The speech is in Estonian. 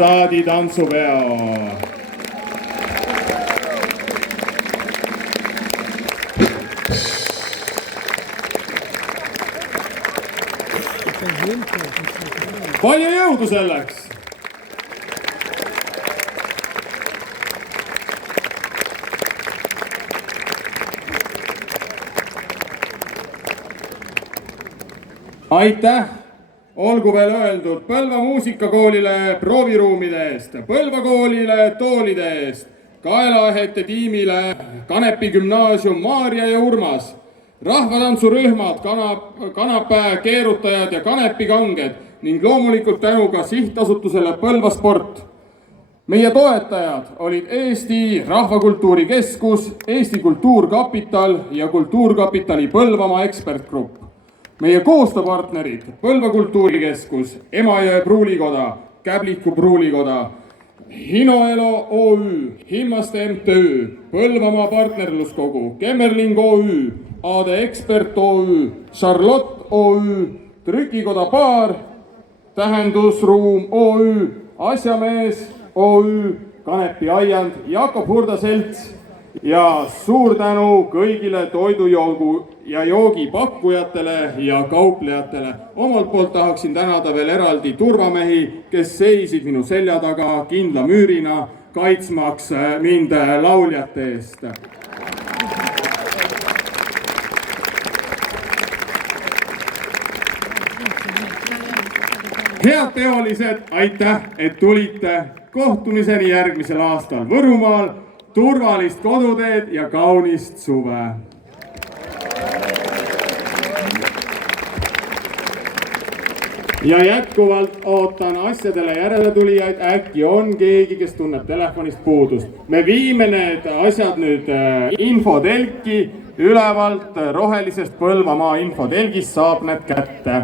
taaditansupeo. palju jõudu selleks! aitäh! olgu veel öeldud Põlva muusikakoolile prooviruumide eest, Põlva koolile toolide eest, Kaelaahete tiimile Kanepi gümnaasium Maarja ja Urmas, rahvatantsurühmad Kanapää keerutajad ja Kanepi kanged ning loomulikult tänu ka sihtasutusele Põlva Sport. Meie toetajad olid Eesti Rahvakultuuri Keskus, Eesti Kultuurkapital ja Kultuurkapitali Põlvamaa ekspertgrupp. Meie koostööpartnerid Põlva Kultuurikeskus, Emajõe Pruulikoda, Käbliku Pruulikoda, Hinoelo OÜ, Himmaste MTÜ, Põlvamaa partnerluskogu, Kemmerling OÜ, AD Ekspert OÜ, Charlotte OÜ, Trükikoda Baar, Tähendusruum OÜ, Asjamees OÜ, Kanepi aiand, Jakob Hurda selts ja suur tänu kõigile toidujoogu ja joogi pakkujatele ja kauplejatele. Omalt poolt tahaksin tänada veel eraldi turvamehi, kes seisid minu selja taga kindla müürina, kaitsmaks mind lauljate eest. Head teolised, aitäh, et tulite. Kohtumiseni järgmisel aastal Võrumaal. Turvalist koduteed ja kaunist suve! Ja jätkuvalt ootan asjadele järeletulijaid, äkki on keegi, kes tunneb telefonist puudust. Me viime need asjad nüüd infotelki ülevalt rohelisest Põlvamaa infotelgist saab need kätte.